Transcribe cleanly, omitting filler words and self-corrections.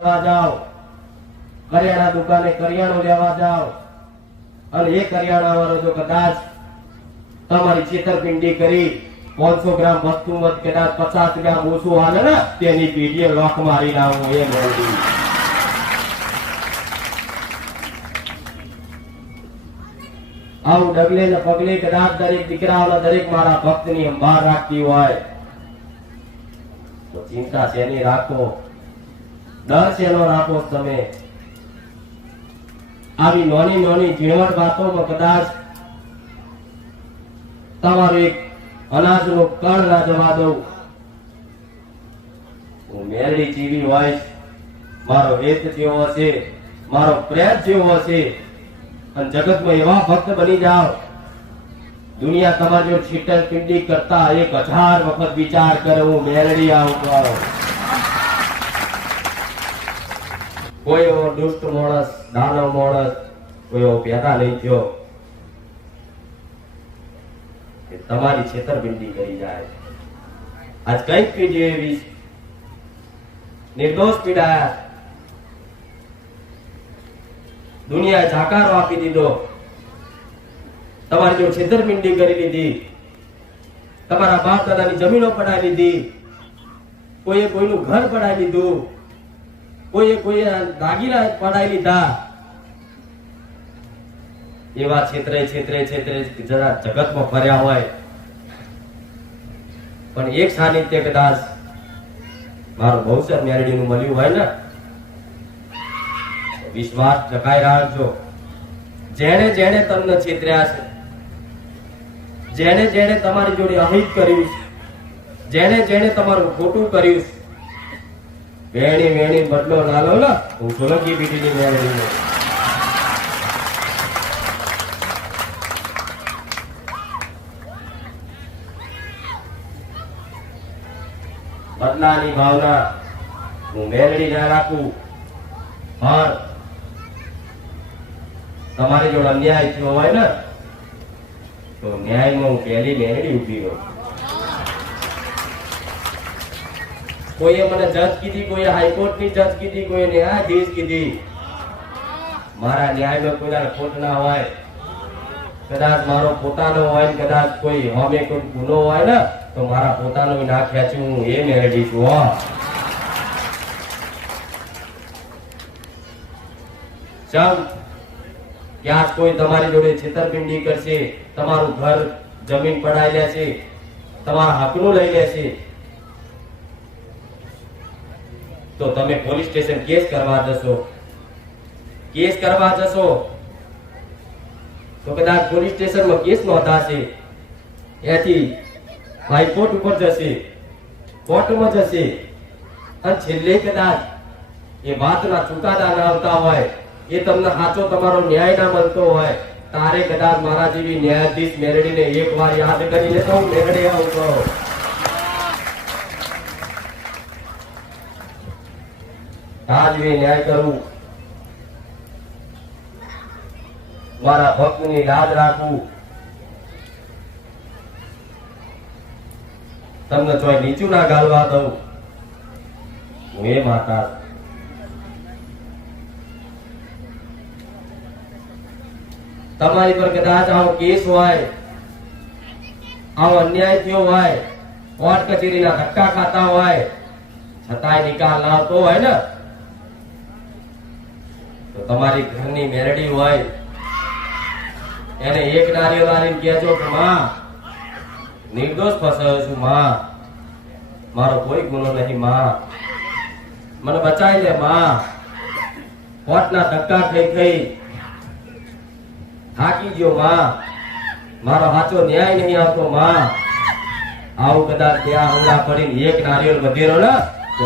જાઓ, કરિયાણા દુકાને કરિયાણું લેવા જાઓ અને એ કરિયાણા વાળો જો કદાચ તમારી છેતરપિંડી કરી 500 ગ્રામ વસ્તુ મત કદાચ 50 ગ્રામ ઓછું હાલે ને તેની પીડીએ લોક મારી લાવું એ મોડી. આવું ડગલે ને પગલે કદાચ દરેક દીકરાઓના દરેક મારા ભક્તની સંભાળ રાખતી હોય તો ચિંતા શેની રાખો, ડર શેનો રાખો તમે? આવી નાની નાની ઝીણવટ વાતોમાં કદાચ તમારું એક અનાજનો કણ ના જવા દઉં. હું મેરડી જીવી હોય, મારો હેત જેવો હશે, મારો પ્રેમ જેવો હશે અને જગતમાં એવા ભક્ત બની જાઓ, દુનિયા તમારી જો છેતરપિંડી કરતા 1000 વખત વિચાર કરે હું મેરડી આવું. કોઈ એવો દુષ્ટ માણસ, દાનવ માણસ કોઈ એવો પેદા નહીં થયો કે તમારી છેતરપિંડી કરી જાય. આજ કઈક પીડી એવી નિર્દોષ પીડાયા, દુનિયાએ જાકારો આપી દીધો, તમારી જો છેતરપિંડી કરી લીધી, તમારા બાપ દાદાની જમીનો પડાવી લીધી, કોઈએ કોઈનું ઘર પડાવી લીધું, કોઈ દાગીના પડાવી લીધા. એવા છેતરે જરા જગતમાં ફર્યા હોય પણ એક સાનિધ્ય કદાચ મારું બહુચર મેરડીનું મળ્યું હોય ને, વિશ્વાસ ટકાઈ રાખજો. જેણે જેણે તમને છેતર્યા છે, જેણે જેણે તમારી જોડે અહિત કર્યું, જેણે જેણે તમારું ખોટું કર્યું, વેણી વેણી બદલો ના લો ને. હું સોલંકી પીટીની મેરડી બદલાની ભાવના હું મેરડી ના રાખું, પણ તમારી જોડે અન્યાય થયો હોય ને તો ન્યાયમાં હું પહેલી મેરડી ઉભી રહું. કોઈએ મને જજ કીધી, કોઈએ હાઈકોર્ટ ની જજ કીધી, કોઈએ ન્યાયાધીશ કીધી. મારા ન્યાયમાં કોઈ ખોટ ના હોય, કદાચ મારો પોતાનો હોય, કદાચ કોઈ હોમે કોઈ ગુનો હોય ને તો મારા પોતાનો ના ખેંચું હું એ મેરડી છું. ચમ ક્યાંક કોઈ તમારી જોડે છેતરપિંડી કરશે, તમારું ઘર જમીન પડાઈ લેશે, તમારા હકનું લઈ લેશે તો તમે પોલીસ સ્ટેશન કેસ કરવા જશો. કેસ કરવા જશો તો કદાચ પોલીસ સ્ટેશનમાં કેસ નોંધાશે, એથી હાઈકોર્ટ ઉપર જશે, કોર્ટમાં જશે અને છેલ્લે કદાચ એ વાતના ચુકાદા ના આવતા હોય, એ તમને સાચો તમારો ન્યાય ના મળતો હોય, તારે કદાચ મારા જેવી ન્યાયાધીશ મેરડીને એકવાર યાદ કરીને તો મેરડી આવતો. તાજવી ન્યાય કરું, મારા ભક્તની લાજ રાખવું, તમને ચોય નીચું ના ગાલવા દઉં. હું એ માતા. તમારી પર કદાચ આવો કેસ હોય, આવો અન્યાય થયો હોય, કોર્ટ કચેરીના ધક્કા ખાતા હોય, છતાંય નિકાલ ના આવતો હોય ને તો તમારી ઘરની મેરડી હોય એને એક નારિયેળ વાળીને કહેજો કે માં નિર્દોષ ફસાયો છું, માં મારો કોઈ ગુનો નહીં, માં મને બચાવી લે, માં કોર્ટના ધક્કા થઈ થાકી ગયો, માં મારો સાચો ન્યાય નહીં આવતો, માં આવું કદાચ ત્યાં હમણાં પડીને એક નારિયેળ વધેરો ને તો